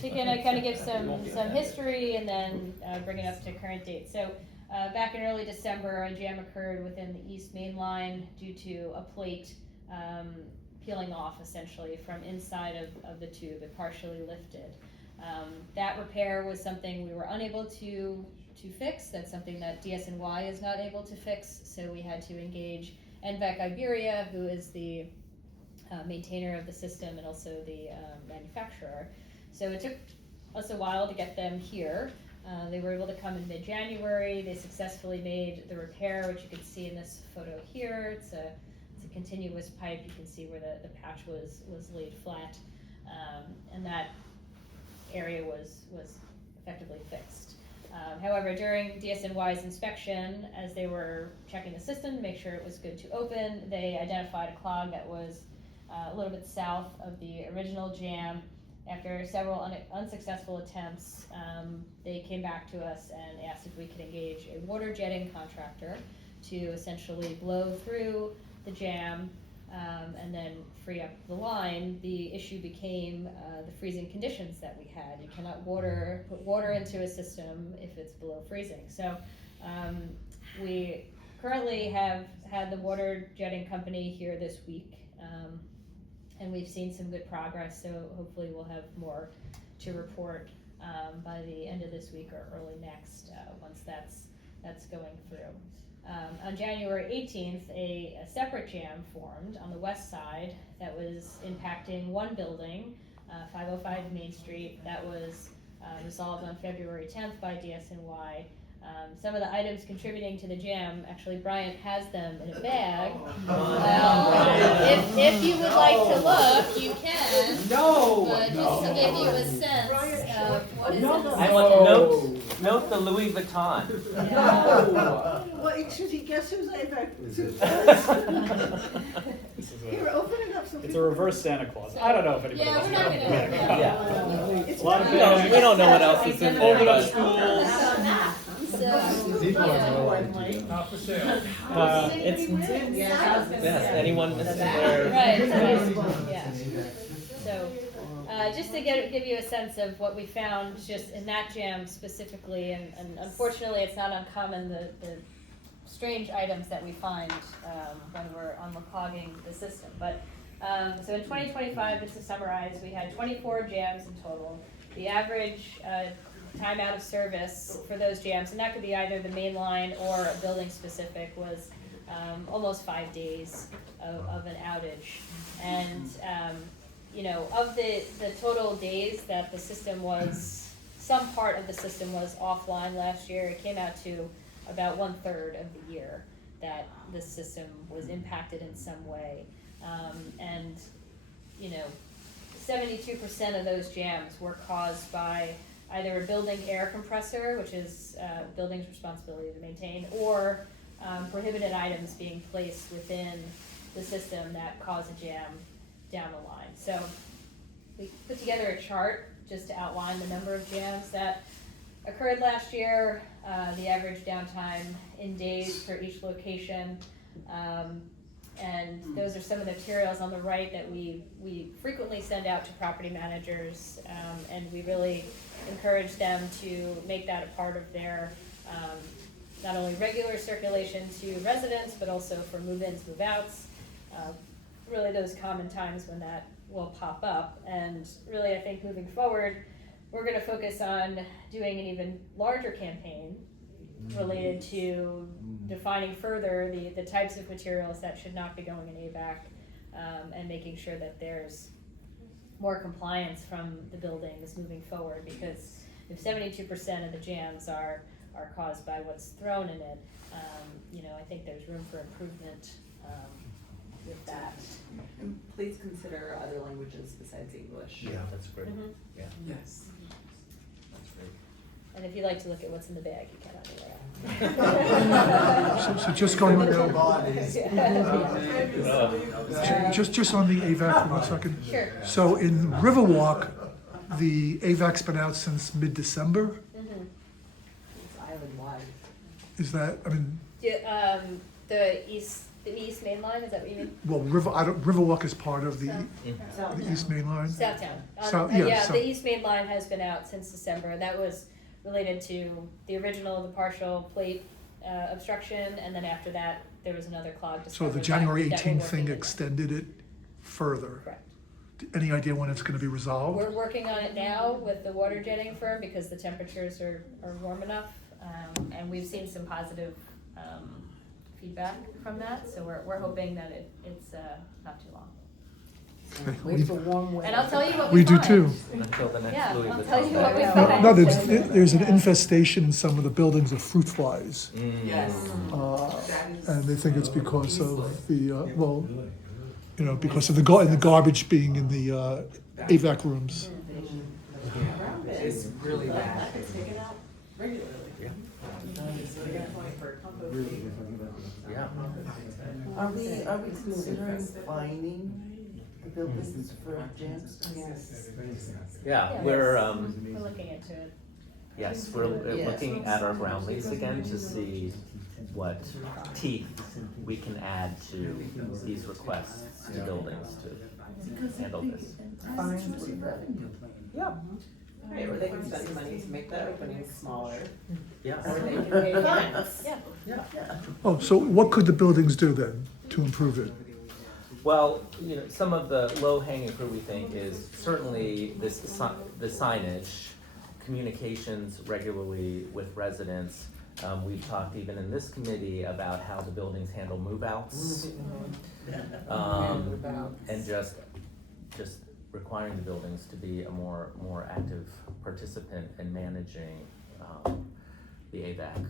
to kind of give some history and then bring it up to current date. So back in early December, a jam occurred within the East Main Line due to a plate peeling off essentially from inside of the tube. It partially lifted. That repair was something we were unable to fix. That's something that DSNY is not able to fix, so we had to engage AVAC Iberia, who is the maintainer of the system and also the manufacturer. So it took us a while to get them here. They were able to come in mid-January. They successfully made the repair, which you can see in this photo here. It's a continuous pipe. You can see where the patch was laid flat, and that area was effectively fixed. However, during DSNY's inspection, as they were checking the system to make sure it was good to open, they identified a clog that was a little bit south of the original jam. After several unsuccessful attempts, they came back to us and asked if we could engage a water jetting contractor to essentially blow through the jam and then free up the line. The issue became the freezing conditions that we had. You cannot put water into a system if it's below freezing. So we currently have had the water jetting company here this week, and we've seen some good progress, so hopefully we'll have more to report by the end of this week or early next once that's going through. On January 18th, a separate jam formed on the west side that was impacting one building, 505 Main Street. That was resolved on February 10th by DSNY. Some of the items contributing to the jam, actually Bryant has them in a bag. If you would like to look, you can. No! But just to give you a sense of what is in the I want note the Louis Vuitton. Yeah. Well, excuse me, guess who's AVAC? Here, open it up so It's a reverse Santa Claus. I don't know if anybody Yeah, wants we're to not know. gonna. Yeah. It's A lot of not- people- We don't know what else is in there. Folded up but- stools. Not for sale. It's Yeah. yes. Anyone missing their Right. Yeah. So, just to give you a sense of what we found just in that jam specifically, and unfortunately it's not uncommon, the strange items that we find when we're clogging the system. But so in 2025, just to summarize, we had 24 jams in total. The average time out of service for those jams, and that could be either the main line or a building specific, was almost 5 days of an outage. And of the total days that the system was, some part of the system was offline last year, it came out to about 1/3 of the year that the system was impacted in some way. And 72% of those jams were caused by either a building air compressor, which is building's responsibility to maintain, or prohibited items being placed within the system that cause a jam down the line. So we put together a chart just to outline the number of jams that occurred last year, the average downtime in days for each location, and those are some of the materials on the right that we frequently send out to property managers, and we really encourage them to make that a part of their not only regular circulation to residents, but also for move-ins, move-outs, really those common times when that will pop up. And really, I think moving forward, we're going to focus on doing an even larger campaign related to defining further the types of materials that should not be going in AVAC, and making sure that there's more compliance from the buildings moving forward, because if 72% of the jams are caused by what's thrown in it, I think there's room for improvement with that. And please consider other languages besides English. Yeah, that's great. Mhm. Yeah, Yes. that's great. And if you like to look at what's in the bag, you can anywhere. So just going just on the AVAC for 1 second. Sure. So in Riverwalk, the AVAC's been out since mid-December. Mhm. It's island-wide. Is that, I mean, The East The East Main Line, is that what you mean? Well, Riverwalk is part of the South. the East Main Line. Southtown. Yeah, The East Main Line has been out since December. That was related to the original, the partial plate obstruction, and then after that, there was another clog So discovered. the January that we're 18th working thing on. extended it further. Correct. Any idea when it's gonna be resolved? We're working on it now with the water jetting firm because the temperatures are warm enough, and we've seen some positive feedback from that, so we're hoping that it's not too long. Wait for warm weather. And I'll tell you what We we do find. too. Until the next Yeah, Louis I'll Vuitton tell you what we bag. find. No, there's an infestation in some of the buildings of fruit flies. Yes. And they think it's because of the, because of the garbage being in the AVAC rooms. It's really bad. It's taken out regularly. Yeah. They got a point for compost. Yeah. Are we considering finding the buildings for gyms? Yes. Yeah, We're we're looking into it. yes, we're looking at our ground lease again to see what teeth we can add to these requests to buildings to handle this. Fines with revenue. Yeah. Right, or they can spend money to make the openings smaller, Yeah. or they can pay fines. Yeah. Oh, so what could the buildings do then to improve it? Well, some of the low-hanging fruit we think is certainly the signage, communications regularly with residents. We've talked even in this committee about how the buildings handle move-outs. And just requiring the buildings to be a more active participant in managing the AVAC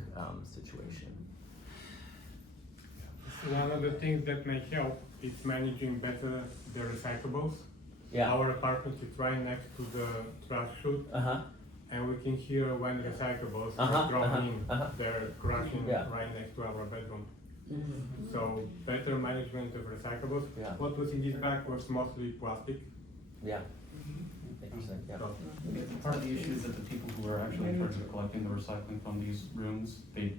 situation. One of the things that may help is managing better the recyclables. Yeah. Our apartment is right next to the trash chute, Uh-huh. and we can hear when recyclables Uh-huh, are thrown uh-huh, in. uh-huh. They're crashing Yeah. right next to our bedroom. So better management of recyclables. Yeah. What was in this bag was mostly plastic. Yeah. Interesting, yeah. So Part of the issue is that the people who are actually in charge of collecting the recycling from these rooms, they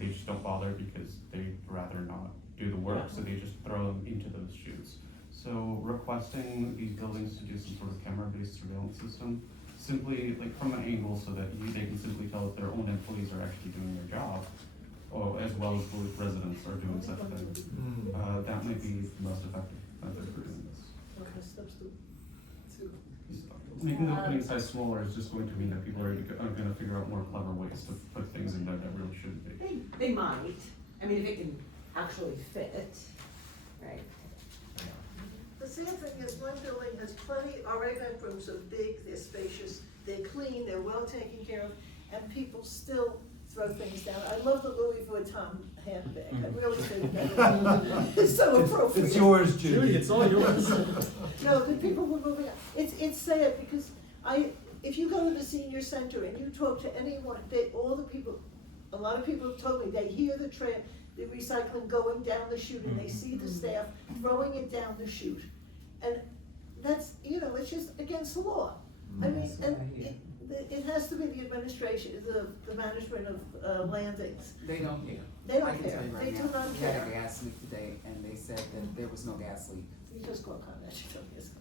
just don't bother because they'd rather not do the work, so they just throw them into those chutes. So requesting these buildings to do some sort of camera-based surveillance system, simply like from an angle so that they can simply tell if their own employees are actually doing their job, or as well as the residents are doing such things. That might be the most effective method for doing this. Making the opening size smaller is just going to mean that people are going to figure out more clever ways to put things in there that really shouldn't be. They might, I mean, if it can actually fit, right? The sad thing is, one building has plenty, our AVAC rooms are big, they're spacious, they're clean, they're well taken care of, and people still throw things down. I love the Louis Vuitton handbag, I really think that it's so appropriate. It's yours, Judy. It's all yours. No, the people were moving out. It's sad because if you go to the senior center and you talk to anyone, a lot of people have told me they hear the recycling going down the chute and they see the staff throwing it down the chute. And that's, it's just against the law. I mean, and it has to be the administration, the management of landings. They don't care. They I don't can care. tell you right They now, do not we had care. a gas leak today, and they said that there was no gas leak. You just call Con Ed, you don't get some.